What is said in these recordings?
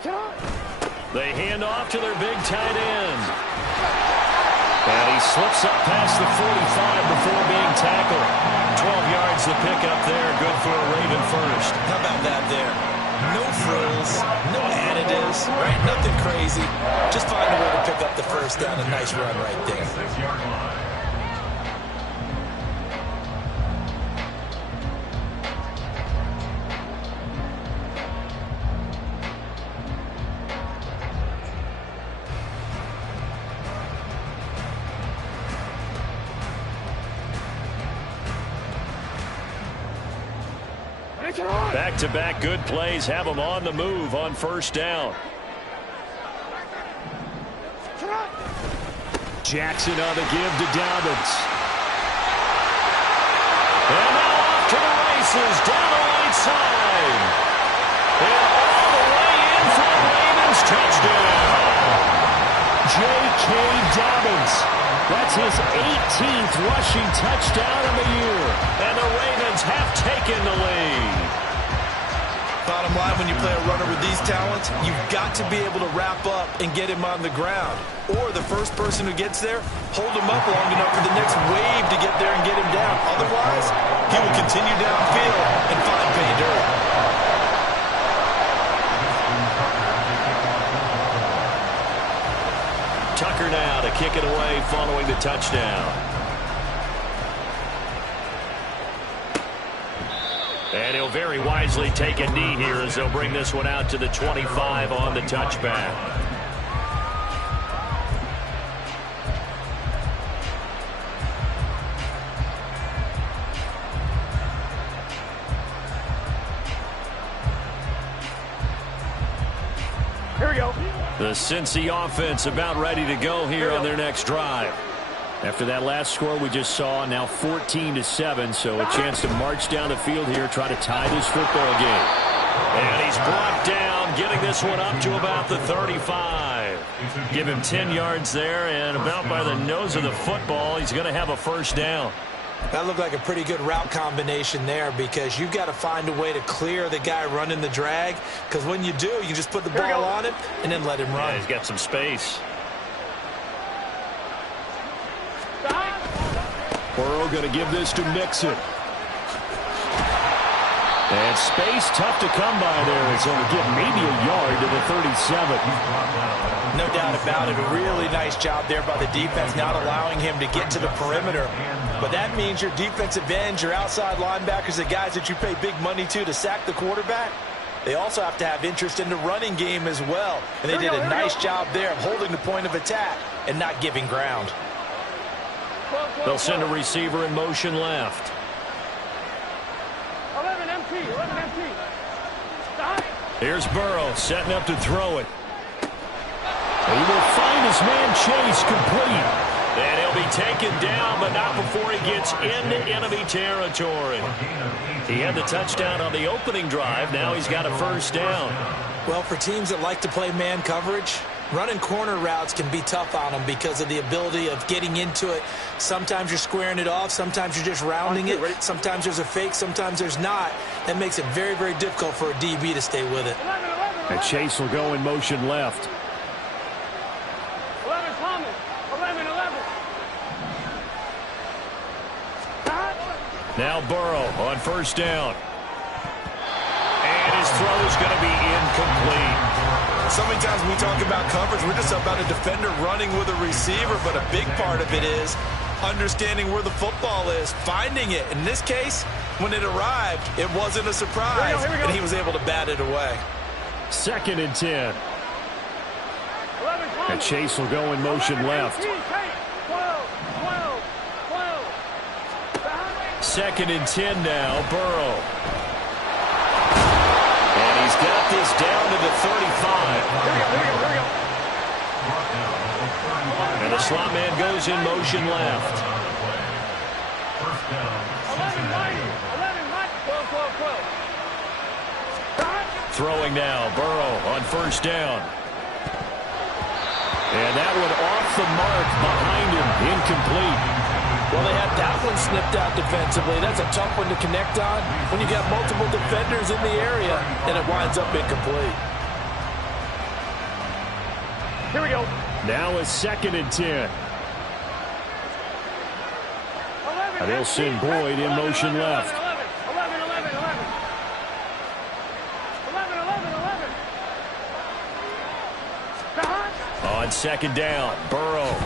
They hand off to their big tight end. And he slips up past the 45 before being tackled. 12 yards to pick up there. Good for a Raven first. How about that there? No frills, no additives, right? Nothing crazy. Just find a way to pick up the first down. A nice run right there. Back-to-back good plays have them on the move on first down. Jackson on the give to Dobbins. And now off to the races down the right side. And all the way in for the Ravens touchdown. J.K. Dobbins. That's his 18th rushing touchdown of the year. And the Ravens have taken the lead. Bottom line, when you play a runner with these talents, you've got to be able to wrap up and get him on the ground. Or the first person who gets there, hold him up long enough for the next wave to get there and get him down. Otherwise, he will continue downfield and find pay dirt. Tucker now to kick it away following the touchdown. And he'll very wisely take a knee here as they'll bring this one out to the 25 on the touchback. Here we go. The Cincy offense about ready to go here on their next drive. After that last score we just saw, now 14-7, so a chance to march down the field here, try to tie this football game. And he's brought down, getting this one up to about the 35. Give him 10 yards there, and about by the nose of the football, he's going to have a first down. That looked like a pretty good route combination there because you've got to find a way to clear the guy running the drag, because when you do, you just put the ball on him and then let him run. Yeah, he's got some space. Burrow going to give this to Mixon. And space tough to come by there. It's going to get maybe a yard to the 37. No doubt about it. A really nice job there by the defense, not allowing him to get to the perimeter. But that means your defensive ends, your outside linebackers, the guys that you pay big money to sack the quarterback, they also have to have interest in the running game as well. And they did a nice job there of holding the point of attack and not giving ground. They'll send a receiver in motion left. 11 MT, 11 MT. Stop. Here's Burrow setting up to throw it. He will find his man Chase complete. And he'll be taken down, but not before he gets into enemy territory. He had the touchdown on the opening drive. Now he's got a first down. Well, for teams that like to play man coverage, running corner routes can be tough on them because of the ability of getting into it. Sometimes you're squaring it off. Sometimes you're just rounding it. Sometimes there's a fake. Sometimes there's not. That makes it very, very difficult for a DB to stay with it. And Chase will go in motion left. 11 Thomas. 11. Now Burrow on first down. And his throw is going to be incomplete. So many times when we talk about coverage, we're just about a defender running with a receiver, but a big part of it is understanding where the football is, finding it. In this case, when it arrived, it wasn't a surprise, Here we go. and he was able to bat it away. 2nd and 10. 11 Thomas. And Chase will go in motion left. 12. 2nd and 10 now, Burrow. And he's got this down to the 35. Here we go. And the slot man goes in motion left. 11 Mike. 12. Throwing now, Burrow on first down. And that one off the mark behind him, incomplete. Well, they had that one snipped out defensively. That's a tough one to connect on when you got multiple defenders in the area, and it winds up incomplete. Here we go. Now a 2nd and 10. And they'll send Boyd in motion left. 11. On 2nd down, Burrow.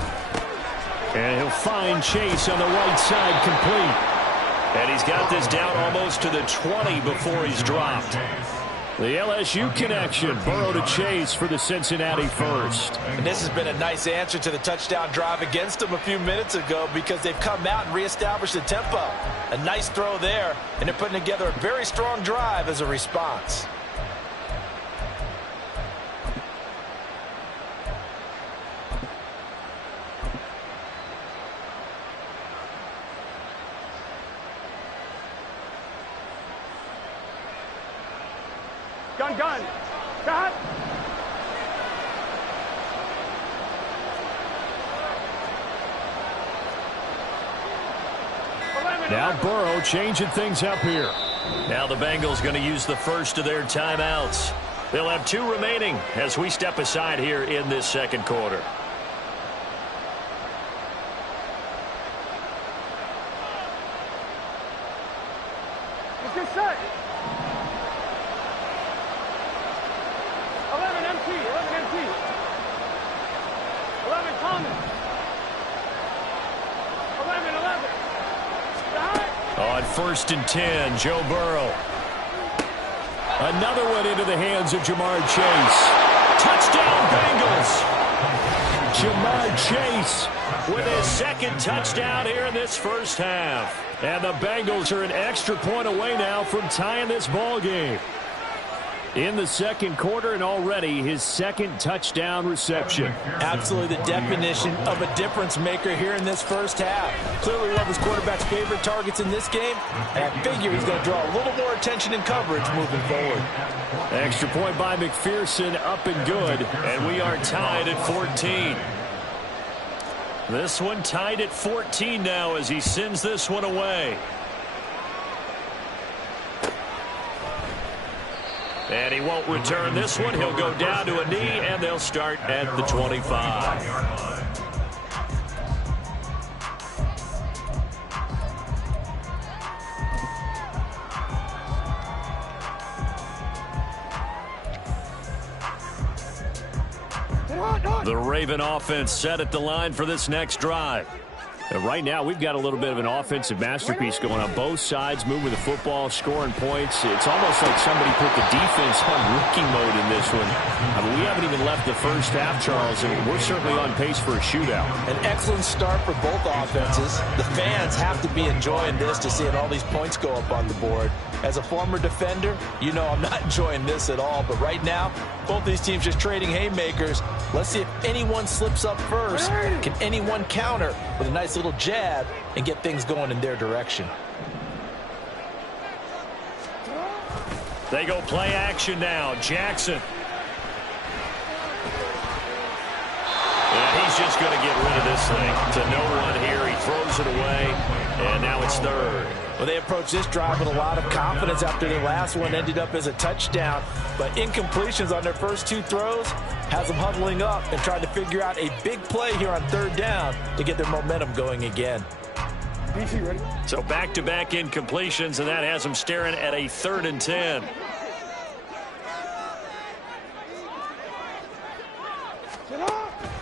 And he'll find Chase on the right side, complete. And he's got this down almost to the 20 before he's dropped. The LSU connection, Burrow to Chase for the Cincinnati first. And this has been a nice answer to the touchdown drive against them a few minutes ago because they've come out and reestablished the tempo. A nice throw there, and they're putting together a very strong drive as a response. Gun. Cut. Now Burrow changing things up here. Now the Bengals going to use the first of their timeouts. They'll have 2 remaining as we step aside here in this 2nd quarter. Let's get set. 11 empty. 11 common. 11. On 1st and 10, Joe Burrow. Another one into the hands of Jamar Chase. Touchdown, Bengals. Jamar Chase with his 2nd touchdown here in this first half. And the Bengals are an extra point away now from tying this ball game. In the 2nd quarter, and already his 2nd touchdown reception. Absolutely the definition of a difference maker here in this first half. Clearly one of his quarterback's favorite targets in this game, and I figure he's going to draw a little more attention and coverage moving forward. Extra point by McPherson, up and good, and we are tied at 14. This one tied at 14 now as he sends this one away. And he won't return this one. He'll go down to a knee, and they'll start at the 25. The Raven offense set at the line for this next drive. Right now, we've got a little bit of an offensive masterpiece going on both sides, moving the football, scoring points. It's almost like somebody put the defense on rookie mode in this one. I mean, we haven't even left the first half, Charles, and we're certainly on pace for a shootout. An excellent start for both offenses. The fans have to be enjoying this to seeing all these points go up on the board. As a former defender, you know I'm not enjoying this at all. But right now, both these teams just trading haymakers. Let's see if anyone slips up first. Can anyone counter with a nice little jab and get things going in their direction? They go play action now. Jackson. And he's just going to get rid of this thing to no one here. He throws it away, and now it's 3rd. Well, they approached this drive with a lot of confidence after their last one ended up as a touchdown. But incompletions on their first 2 throws has them huddling up and trying to figure out a big play here on 3rd down to get their momentum going again. BC, ready? So back-to-back incompletions, and that has them staring at a 3rd and 10.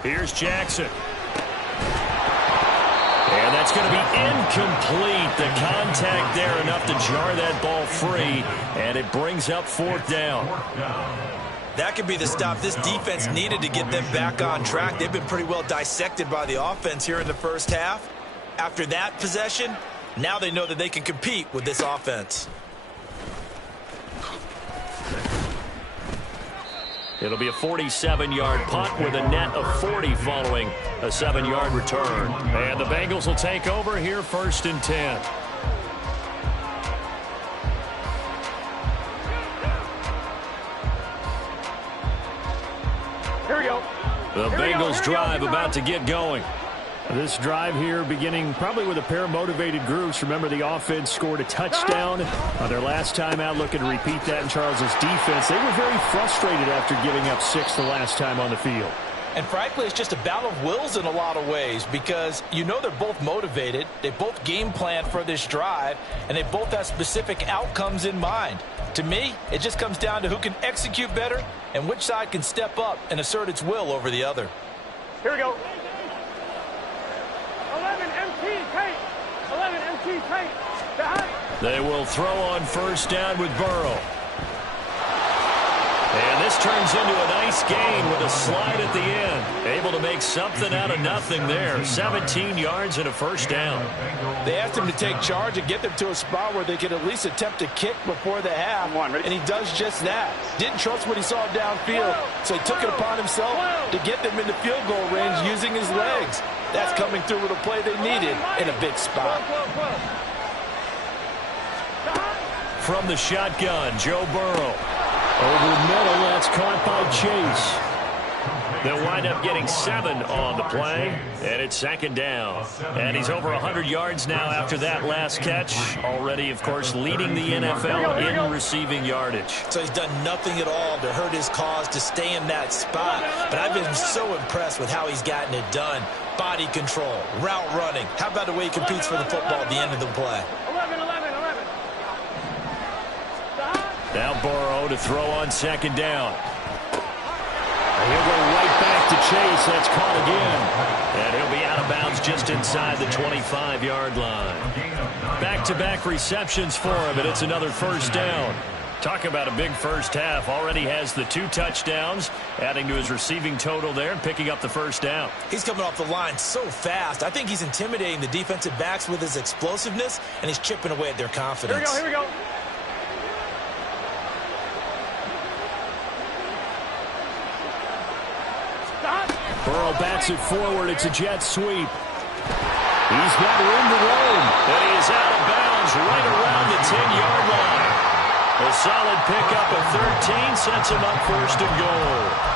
Here's Jackson. And that's going to be incomplete. The contact there enough to jar that ball free, and it brings up 4th down. That could be the stop this defense needed to get them back on track. They've been pretty well dissected by the offense here in the first half. After that possession, now they know that they can compete with this offense. It'll be a 47-yard punt with a net of 40 following a 7-yard return. And the Bengals will take over here 1st and 10. Here we go. The Bengals drive about to get going. This drive here beginning probably with a pair of motivated groups. Remember, the offense scored a touchdown on their last time out, looking to repeat that in Charles's defense. They were very frustrated after giving up 6 the last time on the field. And frankly, it's just a battle of wills in a lot of ways because you know they're both motivated, they both game plan for this drive, and they both have specific outcomes in mind. To me, it just comes down to who can execute better and which side can step up and assert its will over the other. Here we go. 11 MT tight. 11 MT tight. They will throw on first down with Burrow. And this turns into a nice gain with a slide at the end. Able to make something out of nothing there. 17 yards and a first down. They asked him to take charge and get them to a spot where they could at least attempt a kick before the half. And he does just that. Didn't trust what he saw downfield, so he took it upon himself to get them into field goal range using his legs. That's coming through with a play they needed in a big spot. From the shotgun, Joe Burrow. Over middle, that's caught by Chase. They'll wind up getting 7 on the play, and it's second down. And he's over 100 yards now after that last catch. Already, of course, leading the NFL in receiving yardage. So he's done nothing at all to hurt his cause to stay in that spot. But I've been so impressed with how he's gotten it done. Body control, route running. How about the way he competes for the football at the end of the play? 11. Now Burrow to throw on second down. And he'll go right back to Chase. That's caught again. And he'll be out of bounds just inside the 25-yard line. Back-to-back receptions for him, and it's another first down. Talk about a big first half. Already has the 2 touchdowns, adding to his receiving total there and picking up the first down. He's coming off the line so fast. I think he's intimidating the defensive backs with his explosiveness, and he's chipping away at their confidence. Here we go. Burrow bats it forward. It's a jet sweep. He's got room to roam. And he is out of bounds right around the 10-yard line. A solid pickup of 13 sets him up first and goal.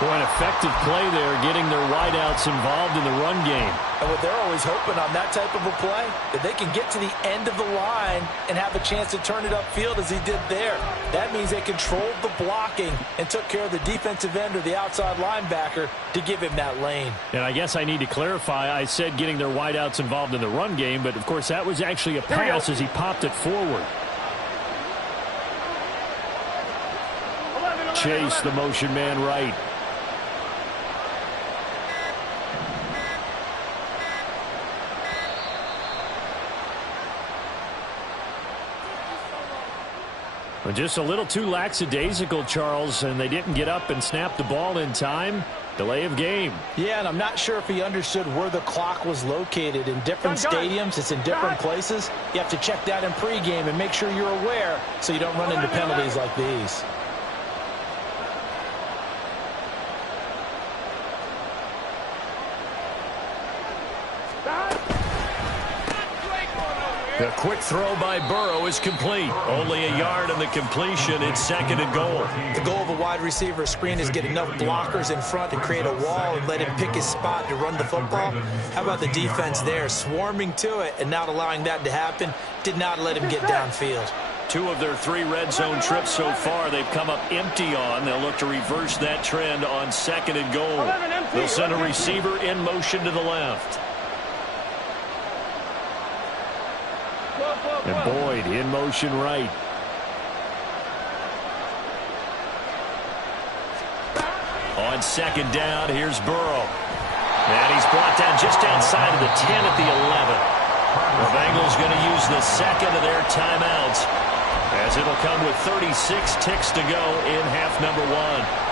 Boy, an effective play there, getting their wideouts involved in the run game. And what they're always hoping on that type of a play, that they can get to the end of the line and have a chance to turn it upfield as he did there. That means they controlled the blocking and took care of the defensive end or the outside linebacker to give him that lane. And I guess I need to clarify, I said getting their wideouts involved in the run game, but of course that was actually a pass as he popped it forward. Chase, the motion man right. Just a little too lackadaisical, Charles, and they didn't get up and snap the ball in time. Delay of game. Yeah, and I'm not sure if he understood where the clock was located. In different stadiums, it's in different places. You have to check that in pregame and make sure you're aware so you don't run into penalties like these. The quick throw by Burrow is complete. Only a yard on the completion. It's second and goal. The goal of a wide receiver screen is get enough blockers in front to create a wall and let him pick his spot to run the football. How about the defense there, swarming to it and not allowing that to happen? Did not let him get downfield. 2 of their 3 red zone trips so far they've come up empty on. They'll look to reverse that trend on second and goal. They'll send a receiver in motion to the left. And Boyd in motion right. On second down, here's Burrow. And he's brought down just outside of the 10 at the 11. The Bengals going to use the second of their timeouts as it'll come with 36 ticks to go in half number 1.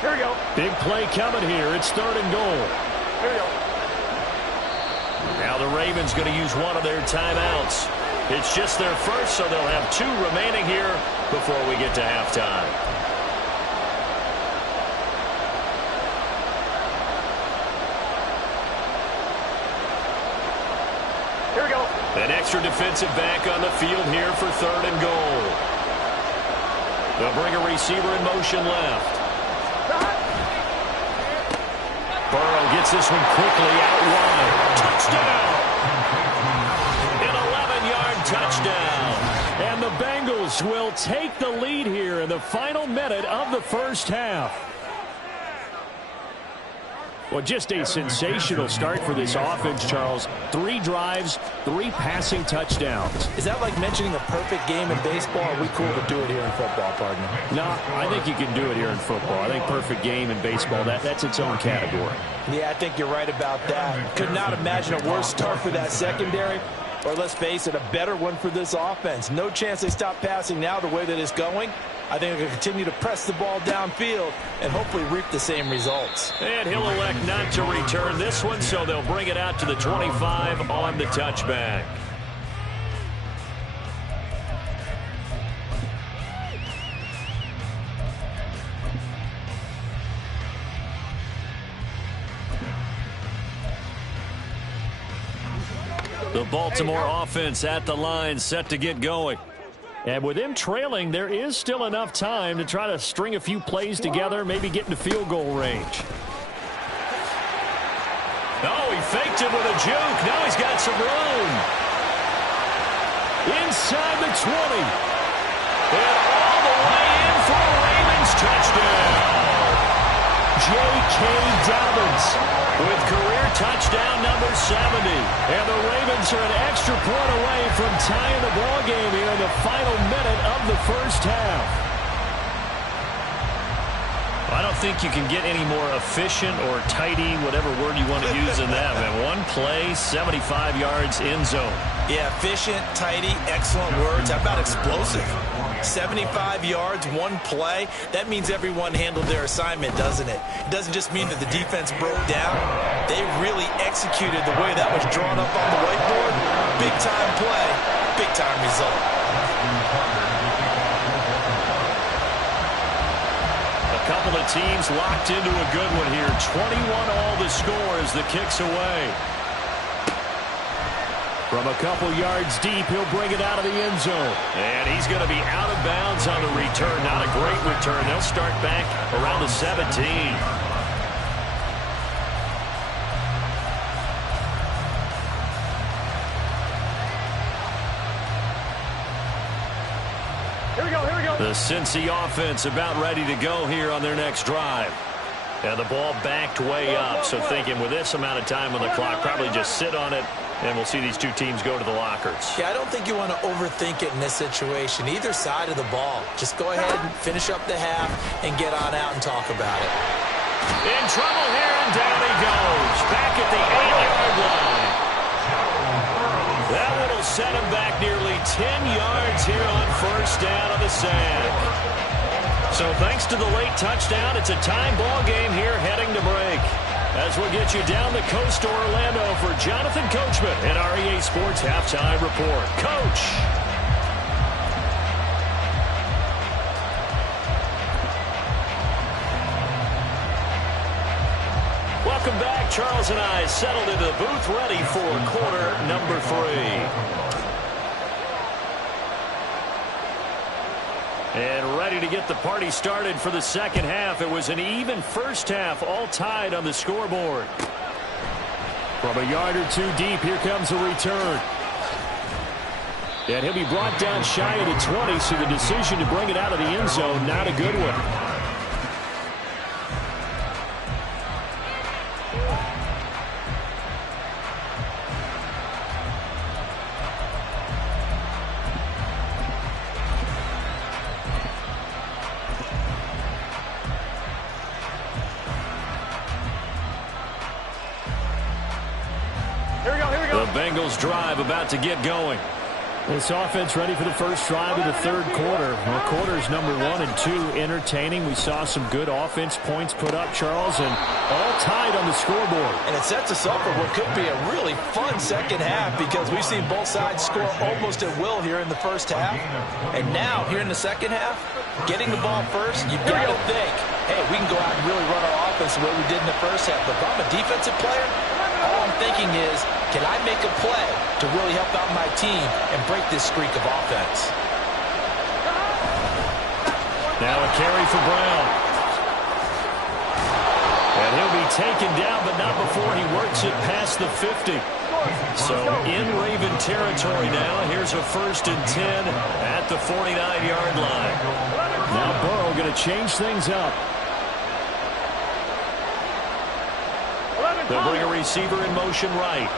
Here we go. Big play coming here. It's third and goal. Here we go. Now the Ravens going to use one of their timeouts. It's just their first, so they'll have 2 remaining here before we get to halftime. Here we go. An extra defensive back on the field here for third and goal. They'll bring a receiver in motion left. Burrow gets this one quickly out wide. Touchdown! An 11-yard touchdown. And the Bengals will take the lead here in the final minute of the first half. Well, just a sensational start for this offense, Charles. 3 drives, 3 passing touchdowns. Is that like mentioning a perfect game in baseball? Or are we cool to do it here in football, partner? No, I think you can do it here in football. I think perfect game in baseball, that's its own category. Yeah, I think you're right about that. Could not imagine a worse start for that secondary. Or let's face it, a better one for this offense. No chance they stop passing now the way that it's going. I think they'll continue to press the ball downfield and hopefully reap the same results. And he'll elect not to return this one, so they'll bring it out to the 25 on the touchback. The Baltimore offense at the line, set to get going. And with them trailing, there is still enough time to try to string a few plays together, maybe get into field goal range. Oh, he faked it with a juke. Now he's got some room. Inside the 20. And all the way in for a Ravens touchdown. J.K. Dobbins with career touchdown number 70. And the Ravens are an extra point away from tying the ball game here in the final minute of the first half. I don't think you can get any more efficient or tidy, whatever word you want to use in that. Man, one play, 75 yards in zone. Yeah, efficient, tidy, excellent words. How about explosive? 75 yards, one play. That means everyone handled their assignment, doesn't it? It doesn't just mean that the defense broke down. They really executed the way that was drawn up on the whiteboard. Big-time play, big-time result. A couple of teams locked into a good one here. 21 all the score as the kick's away. From a couple yards deep, he'll bring it out of the end zone. And he's going to be out of bounds on the return. Not a great return. They'll start back around the 17. Here we go, here we go. The Cincy offense about ready to go here on their next drive. And the ball backed way up. So thinking with this amount of time on the clock, probably just sit on it. And we'll see these two teams go to the lockers. Yeah, I don't think you want to overthink it in this situation. Either side of the ball. Just go ahead and finish up the half and get on out and talk about it. In trouble here, and down he goes. Back at the 8-yard line. That one will set him back nearly 10 yards here on first down on the sack. So thanks to the late touchdown, it's a time ball game here heading to break. As we'll get you down the coast to Orlando for Jonathan Coachman and our EA Sports Halftime Report. Coach. Welcome back. Charles and I settled into the booth ready for quarter number 3. And ready to get the party started for the second half. It was an even first half, all tied on the scoreboard. From a yard or two deep, here comes a return. And he'll be brought down shy of the 20, so the decision to bring it out of the end zone, not a good one. Bengals drive about to get going. This offense ready for the first drive of the third quarter. Well, quarters number 1 and 2 entertaining. We saw some good offense points put up, Charles, and all tied on the scoreboard. And it sets us up for what could be a really fun second half because we've seen both sides score almost at will here in the first half. And now, here in the second half, getting the ball first, you've got to think, hey, we can go out and really run our offense the way we did in the first half. But if I'm a defensive player, all I'm thinking is, can I make a play to really help out my team and break this streak of offense? Now a carry for Brown. And And he'll be taken down, but not before he works it past the 50. So in Raven territory now. Here's a 1st and 10 at the 49-yard line. Now Burrow going to change things up. They'll bring a receiver in motion right.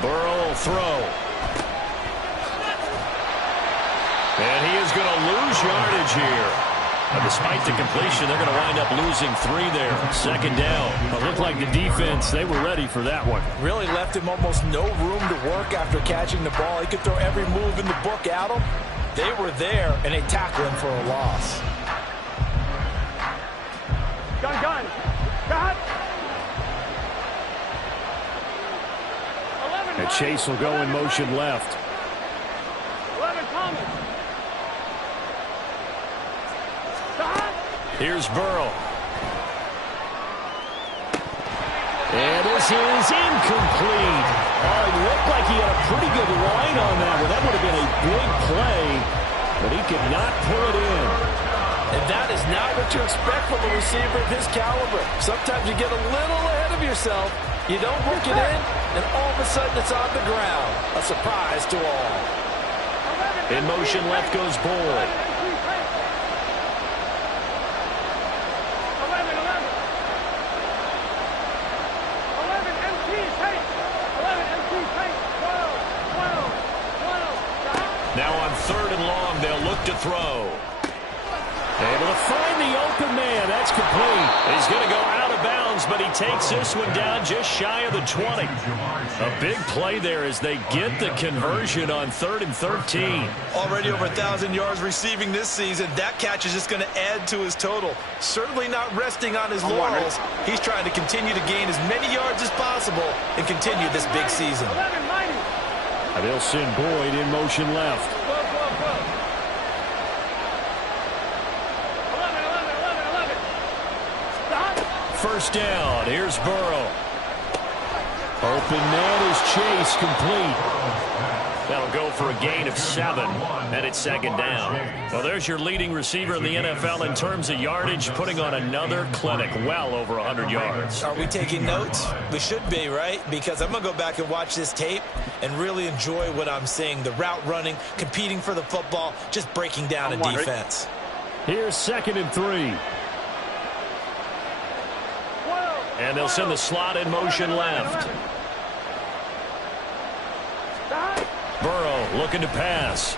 Burrow will throw. And he is going to lose yardage here. But despite the completion, they're going to wind up losing 3 there. 2nd down. It looked like the defense, they were ready for that one. Really left him almost no room to work after catching the ball. He could throw every move in the book at him. They were there, and they tackled him for a loss. Gun. Got. And Chase will go in motion left. 11 Thomas. Here's Burrow. And this is incomplete. Oh, it looked like he had a pretty good line on that one. That would have been a big play, but he could not pull it in. And that is not what you expect from a receiver of his caliber. Sometimes you get a little ahead of yourself. You don't work it in, and all of a sudden it's on the ground. A surprise to all. In motion left goes Boyd. 11 MT Tate. 11 MT Tate. 12. Now on 3rd and long, they'll look to throw. Able to find the open man. That's complete. He's going to go out of bounds, but he takes this one down just shy of the 20. A big play there as they get the conversion on 3rd and 13. Already over 1,000 yards receiving this season. That catch is just going to add to his total. Certainly not resting on his laurels. He's trying to continue to gain as many yards as possible and continue this big season. And they'll send Boyd in motion left. 1st down. Here's Burrow. Open man is Chase, complete. That'll go for a gain of 7, and it's 2nd down. Well, there's your leading receiver in the NFL in terms of yardage, putting on another clinic, well over 100 yards. Are we taking notes? We should be, right? Because I'm going to go back and watch this tape and really enjoy what I'm seeing. The route running, competing for the football, just breaking down a defense. Here's 2nd and 3. And they'll send the slot in motion left. Burrow looking to pass.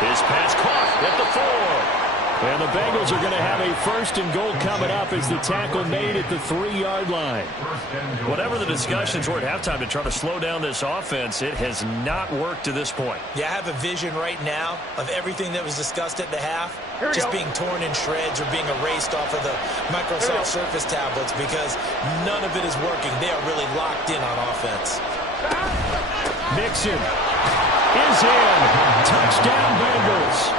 His pass caught at the 4. And the Bengals are going to have a 1st and goal coming up as the tackle made at the 3-yard line. Whatever the discussions were at halftime to try to slow down this offense, it has not worked to this point. Yeah, I have a vision right now of everything that was discussed at the half just being torn in shreds or being erased off of the Microsoft Surface tablets because none of it is working. They are really locked in on offense. Mixon is in. Touchdown, Bengals.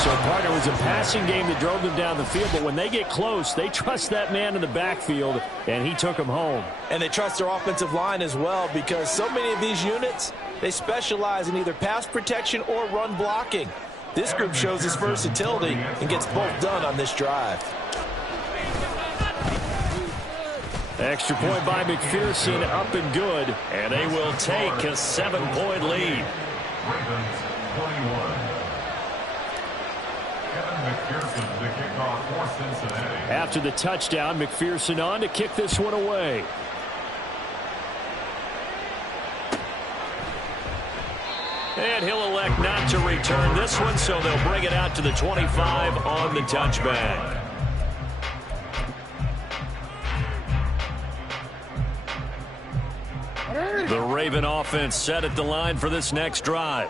So, partner, it was a passing game that drove them down the field, but when they get close, they trust that man in the backfield, and he took them home. And they trust their offensive line as well because so many of these units, they specialize in either pass protection or run blocking. This group shows its versatility and gets both done on this drive. Extra point by McPherson, up and good, and they will take a 7-point lead. After the touchdown, McPherson on to kick this one away. And he'll elect not to return this one, so they'll bring it out to the 25 on the touchback. The Raven offense set at the line for this next drive.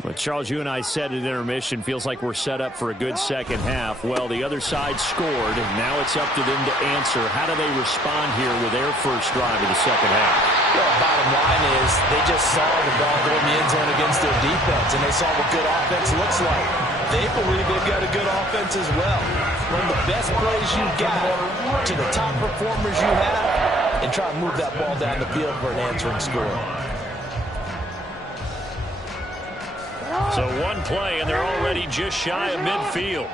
But Charles, you and I said at intermission, feels like we're set up for a good second half. Well, the other side scored, and now it's up to them to answer. How do they respond here with their first drive of the second half? Well, bottom line is they just saw the ball go in the end zone against their defense, and they saw what good offense looks like. They believe they've got a good offense as well. Run the best plays you've got to the top performers you have, and try to move that ball down the field for an answering score. So one play, and they're already just shy of midfield.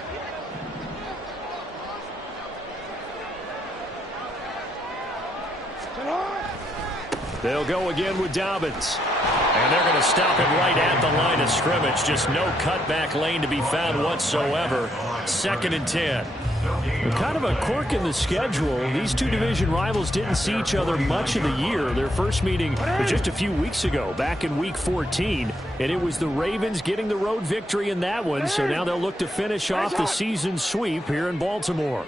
They'll go again with Dobbins. And they're going to stop him right at the line of scrimmage. Just no cutback lane to be found whatsoever. 2nd and 10. Kind of a quirk in the schedule. These two division rivals didn't see each other much of the year. Their first meeting was just a few weeks ago, back in Week 14. And it was the Ravens getting the road victory in that one. So now they'll look to finish off the season sweep here in Baltimore.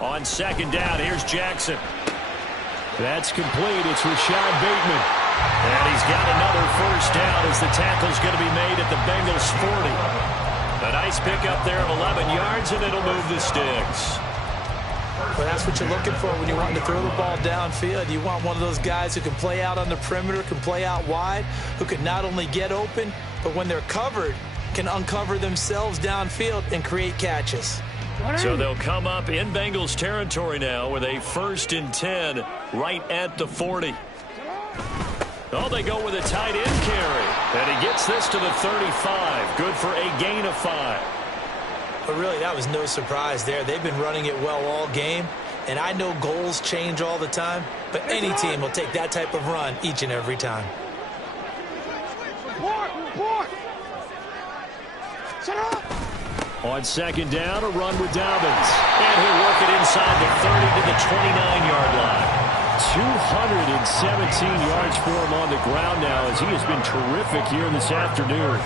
On 2nd down, here's Jackson. That's complete. It's Rashad Bateman. And he's got another first down as the tackle's going to be made at the Bengals 40. A nice pickup there of 11 yards, and it'll move the sticks. Well, that's what you're looking for when you're wanting to throw the ball downfield. You want one of those guys who can play out on the perimeter, can play out wide, who can not only get open, but when they're covered, can uncover themselves downfield and create catches. So they'll come up in Bengals territory now with a 1st and 10 right at the 40. Oh, they go with a tight end carry. And he gets this to the 35. Good for a gain of 5. But really, that was no surprise there. They've been running it well all game. And I know goals change all the time, but any team will take that type of run each and every time. On 2nd down, a run with Dobbins. And he'll work it inside the 30 to the 29-yard line. 217 yards for him on the ground now as he has been terrific here this afternoon.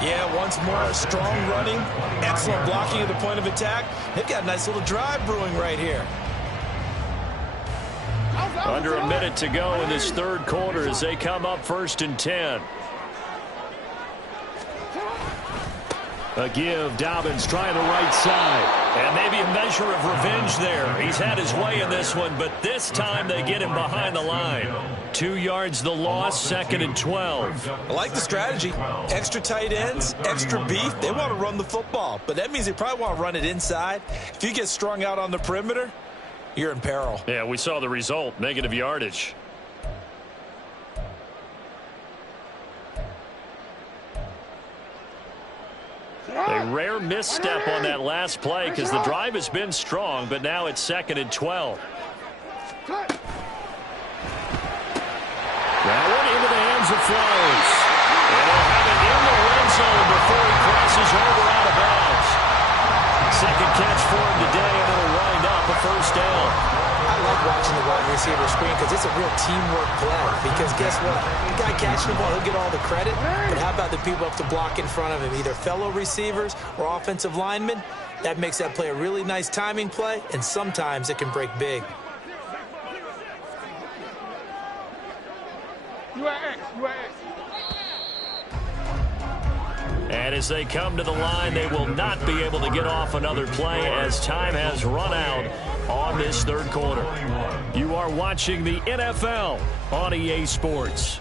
Yeah, once more, strong running, excellent blocking at the point of attack. They've got a nice little drive brewing right here. Under a minute to go in this 3rd quarter as they come up 1st and 10. A give, Dobbins trying the right side. And maybe a measure of revenge there. He's had his way in this one, but this time they get him behind the line. 2 yards the loss, 2nd and 12. I like the strategy. Extra tight ends, extra beef. They want to run the football, but that means they probably want to run it inside. If you get strung out on the perimeter, you're in peril. Yeah, we saw the result, negative yardage. A rare misstep on that last play because the drive has been strong, but now it's 2nd and 12. That one into the hands of Flowers. And he'll have it in the red zone before he crosses over out of bounds. 2nd catch for him today, and it'll wind up a 1st down. I love watching the wide receiver screen because it's a real teamwork play. Because guess what? The guy catching the ball, he'll get all the credit. But how about the people up to block in front of him, either fellow receivers or offensive linemen? That makes that play a really nice timing play, and sometimes it can break big. And as they come to the line, they will not be able to get off another play as time has run out on this 3rd quarter. You are watching the NFL on EA Sports.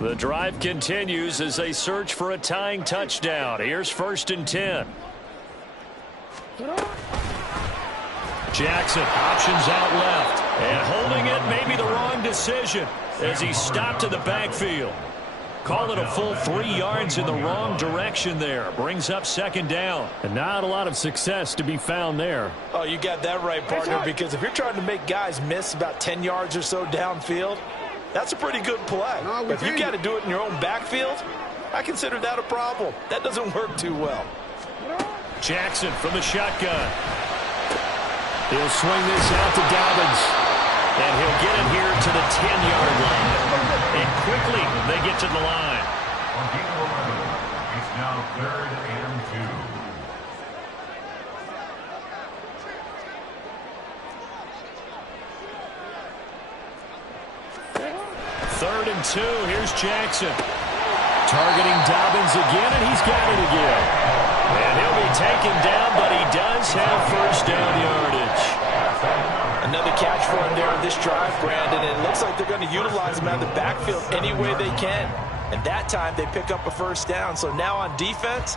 The drive continues as they search for a tying touchdown. Here's 1st and 10. Jackson options out left. And holding it may be the wrong decision as he stopped in the backfield. Call it a full 3 yards in the wrong direction there. Brings up 2nd down. And not a lot of success to be found there. Oh, you got that right, partner, because if you're trying to make guys miss about 10 yards or so downfield, that's a pretty good play. But if you got to do it in your own backfield, I consider that a problem. That doesn't work too well. Jackson from the shotgun. He'll swing this out to Dobbins. And he'll get it here to the 10-yard line. And quickly they get to the line. It's now 3rd and 2. 3rd and 2. Here's Jackson. Targeting Dobbins again, and he's got it again. And he'll be taken down, but he does have 1st down yardage. Another catch for him there on this drive, Brandon. And it looks like they're going to utilize him out of the backfield any way they can. And that time they pick up a first down. So now on defense,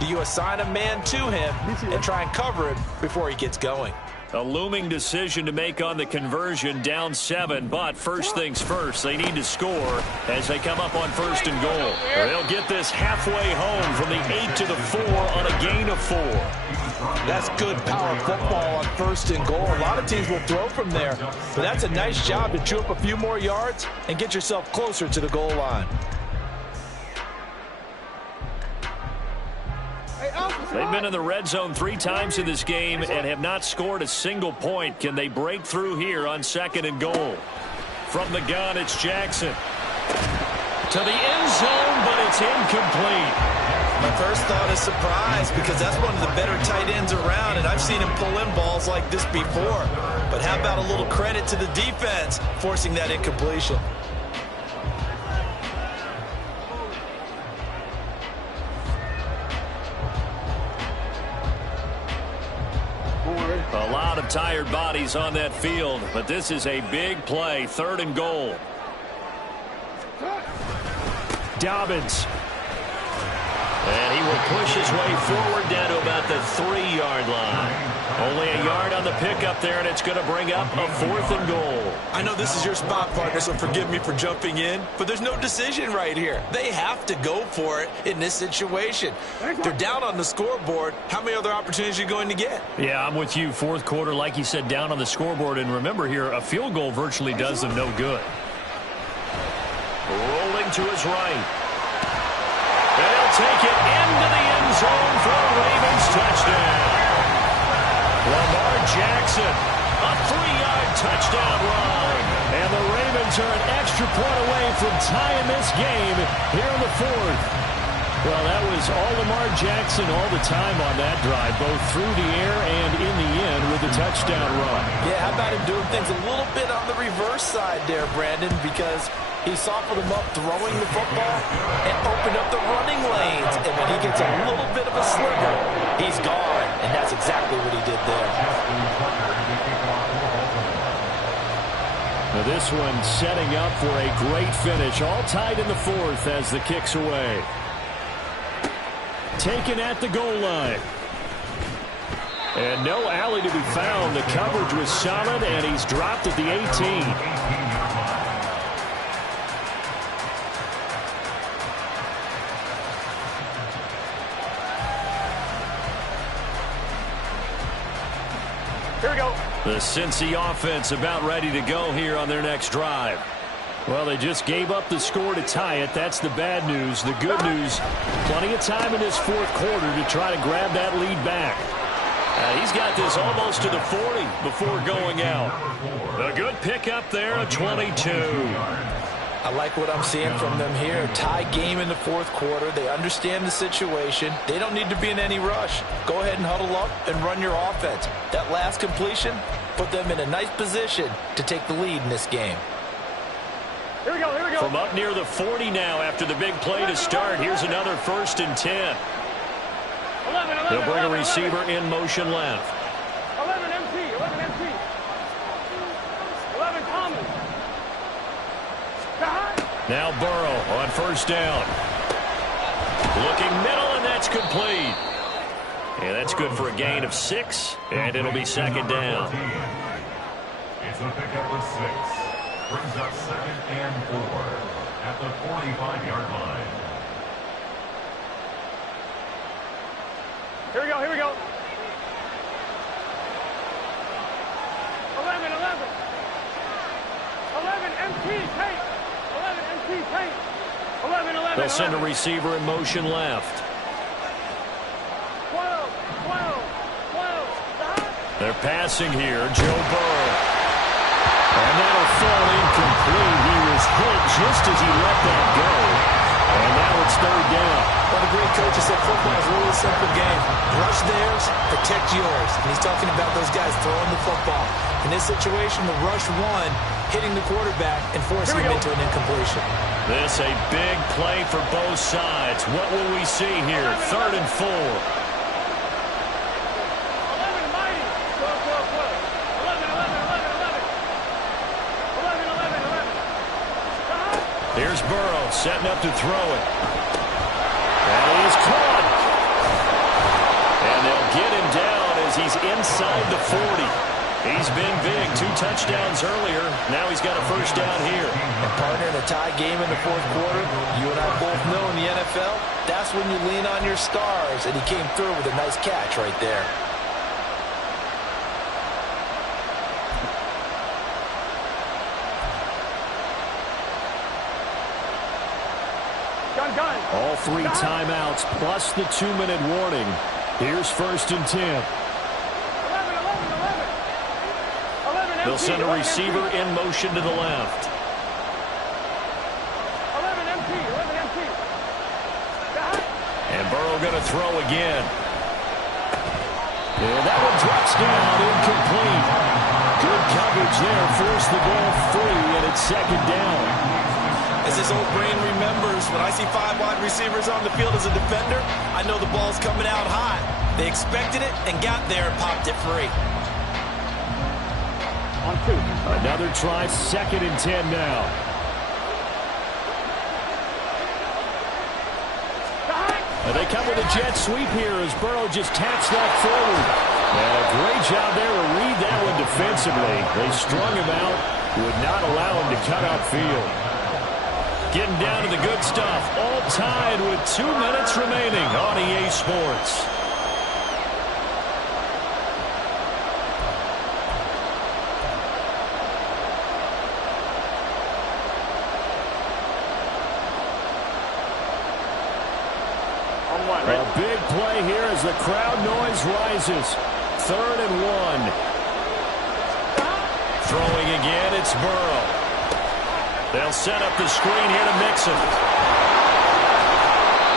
do you assign a man to him and try and cover him before he gets going? A looming decision to make on the conversion, down 7. But first things first, they need to score as they come up on 1st and goal. They'll get this halfway home from the 8 to the 4 on a gain of 4. That's good power football on 1st and goal. A lot of teams will throw from there, but that's a nice job to chew up a few more yards and get yourself closer to the goal line. They've been in the red zone 3 times in this game and have not scored a single point. Can they break through here on 2nd and goal? From the gun, it's Jackson. To the end zone, but it's incomplete. My first thought is surprise because that's one of the better tight ends around, and I've seen him pull in balls like this before. But how about a little credit to the defense forcing that incompletion? A lot of tired bodies on that field, but this is a big play, 3rd and goal. Dobbins. And he will push his way forward down to about the 3-yard line. Only a yard on the pickup there, and it's going to bring up a 4th and goal. I know this is your spot, partner, so forgive me for jumping in, but there's no decision right here. They have to go for it in this situation. They're down on the scoreboard. How many other opportunities are you going to get? Yeah, I'm with you. 4th quarter, like you said, down on the scoreboard. And remember here, a field goal virtually does them no good. Rolling to his right. And he'll take it into the end zone for a Ravens touchdown. Lamar Jackson, a 3-yard touchdown run. And the Ravens are an extra point away from tying this game here in the 4th. Well, that was all Lamar Jackson all the time on that drive, both through the air and in the end with the touchdown run. Yeah, how about him doing things a little bit on the reverse side there, Brandon, because he softened him up throwing the football and opened up the running lanes. And when he gets a little bit of a sliver, he's gone. And that's exactly what he did there. Now this one setting up for a great finish. All tied in the 4th as the kick's away. Taken at the goal line. And no alley to be found. The coverage was solid, and he's dropped at the 18. Here we go. The Cincy offense about ready to go here on their next drive. Well, they just gave up the score to tie it. That's the bad news. The good news, plenty of time in this 4th quarter to try to grab that lead back. He's got this almost to the 40 before going out. A good pickup there, a 22. I like what I'm seeing from them here. Tie game in the 4th quarter. They understand the situation. They don't need to be in any rush. Go ahead and huddle up and run your offense. That last completion put them in a nice position to take the lead in this game. Here we go, here we go. From up near the 40 now after the big play to start. Here's another 1st and 10. 11, They'll bring 11, a receiver in motion left. 11 MT, 11 MT. 11 Thomas. Now Burrow on 1st down. Looking middle, and that's complete. And that's good for a gain of 6, and it'll be 2nd down. It's a pickup of 6. Brings up 2nd and 4 at the 45-yard line. Here we go, here we go. 11, 11. 11 MT, take. 11 MT, take. 11, 11, They'll send a 11. receiver in motion left. 12, 12, 12. They're passing here, Joe Burrow. And that'll fall incomplete. He was hit just as he let that go. And now it's 3rd down. One of the great coaches said football is really a simple game. Rush theirs, protect yours. And he's talking about those guys throwing the football. In this situation, the rush one, hitting the quarterback and forcing him into an incompletion. This a big play for both sides. What will we see here? 3rd and 4. 11 mighty. 12, 12, 12. 11, 11, 11, 11. 11, 11, 11. Here's Burrow setting up to throw it. And he is caught. And they'll get him down as he's inside the 40. He's been big. 2 touchdowns earlier. Now he's got a first down here. And partner, in a tie game in the fourth quarter, you and I both know in the NFL, that's when you lean on your stars. And he came through with a nice catch right there. All 3 timeouts plus the 2-minute warning. Here's 1st and 10. They'll send a receiver in motion to the left. 11 MT. And Burrow going to throw again. And that one drops down, incomplete. Good coverage there, forced the ball free, and it's 2nd down. As his old brain remembers, when I see 5 wide receivers on the field as a defender, I know the ball's coming out high. They expected it and got there and popped it free. On 2. Another try, 2nd and 10 now. And they come with a jet sweep here as Burrow just taps that forward. And a great job there to read that one defensively. They strung him out, would not allow him to cut upfield. Getting down to the good stuff. All tied with 2 minutes remaining on EA Sports. A big play here as the crowd noise rises. 3rd and 1. Throwing again, it's Burrow. They'll set up the screen here to mix him.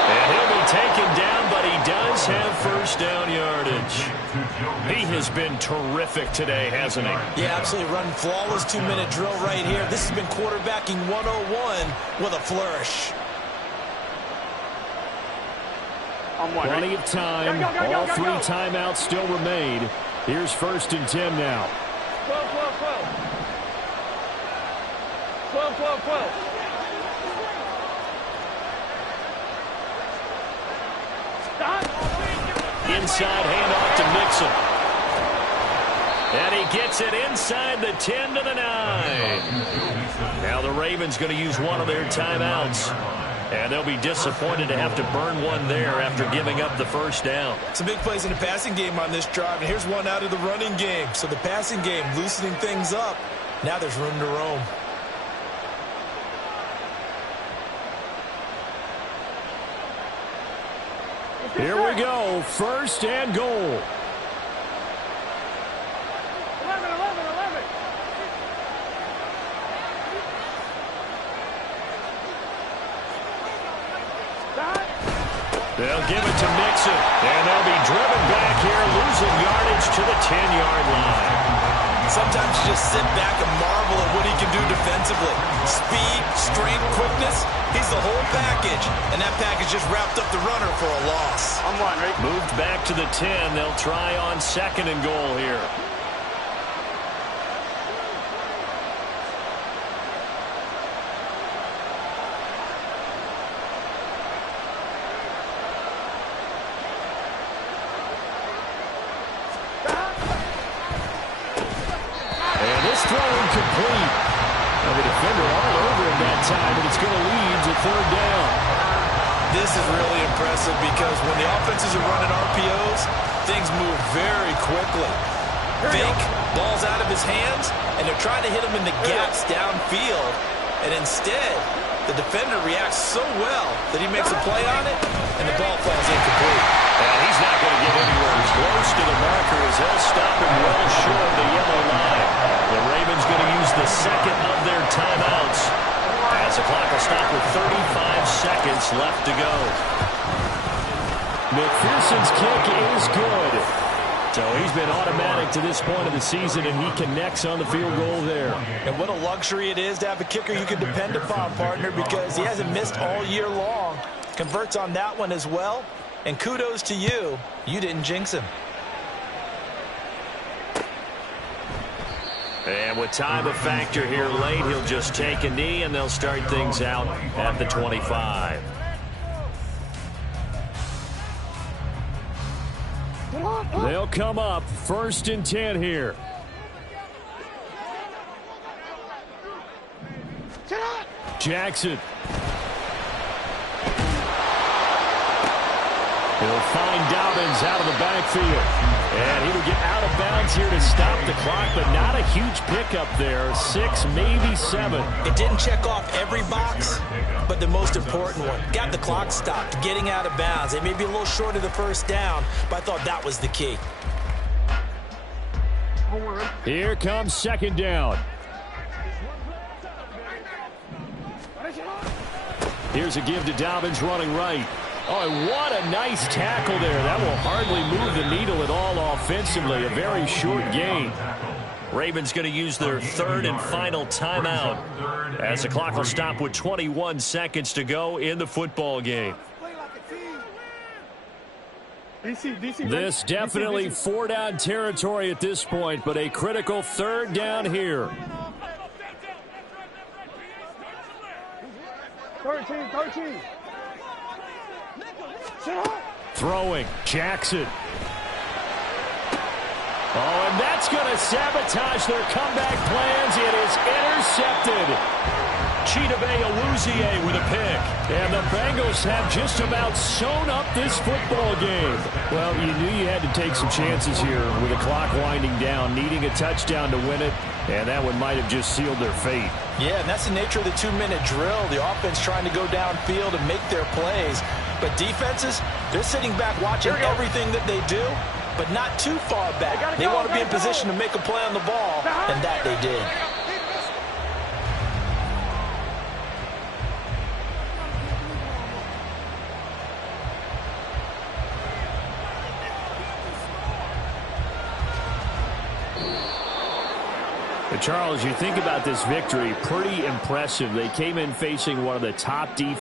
And he'll be taken down, but he does have first down yardage. He has been terrific today, hasn't he? Yeah, absolutely running flawless 2-minute drill right here. This has been quarterbacking 101 with a flourish. Plenty of time. All 3 timeouts still remain. Here's 1st and 10 now. 12. Inside handoff to Mixon. And he gets it inside the 10 to the 9. Now the Ravens going to use one of their timeouts. And they'll be disappointed to have to burn one there after giving up the first down. Some big plays in the passing game on this drive, and here's one out of the running game. So the passing game loosening things up. Now there's room to roam. Here we go, 1st and goal. 11. They'll give it to Mixon, and they'll be driven back here, losing yardage to the 10-yard line. Sometimes you just sit back and marvel at what he can do defensively. Speed, strength, quickness, he's the whole package. And that package just wrapped up the runner for a loss. On 1, right? Moved back to the 10. They'll try on 2nd and goal here. This is really impressive because when the offenses are running RPOs, things move very quickly. Fake, ball's out of his hands, and they're trying to hit him in the gaps downfield. And instead, the defender reacts so well that he makes a play on it, and the ball falls incomplete. And he's not going to get anywhere close to the marker as they'll stop him well short of the yellow line. The Ravens going to use the 2nd of their timeouts. As the clock will stop with 35 seconds left to go. McPherson's kick is good. So he's been automatic to this point of the season, and he connects on the field goal there. And what a luxury it is to have a kicker you can depend upon, partner, because he hasn't missed all year long. Converts on that one as well. And kudos to you. You didn't jinx him. And with time a factor here late, he'll just take a knee, and they'll start things out at the 25. They'll come up 1st and 10 here. Jackson. He'll find Dobbins out of the backfield. And he will get out of bounds here to stop the clock, but not a huge pickup there. 6, maybe 7. It didn't check off every box, but the most important one. Got the clock stopped, getting out of bounds. They may be a little short of the 1st down, but I thought that was the key. Here comes 2nd down. Here's a give to Dobbins running right. Oh, and what a nice tackle there. That will hardly move the needle at all offensively. A very short gain. Ravens going to use their 3rd and final timeout as the clock will stop with 21 seconds to go in the football game. This definitely 4-down territory at this point, but a critical 3rd down here. 13. Throwing, Jackson. Oh, and that's going to sabotage their comeback plans. It is intercepted. Chidobe Awuzie with a pick. And the Bengals have just about sewn up this football game. Well, you knew you had to take some chances here with the clock winding down, needing a touchdown to win it, and that one might have just sealed their fate. Yeah, and that's the nature of the 2-minute drill. The offense trying to go downfield and make their plays. But defenses, they're sitting back watching everything that they do, but not too far back. They want to be in position to make a play on the ball, and that they did. But Charles, you think about this victory, pretty impressive. They came in facing one of the top defenses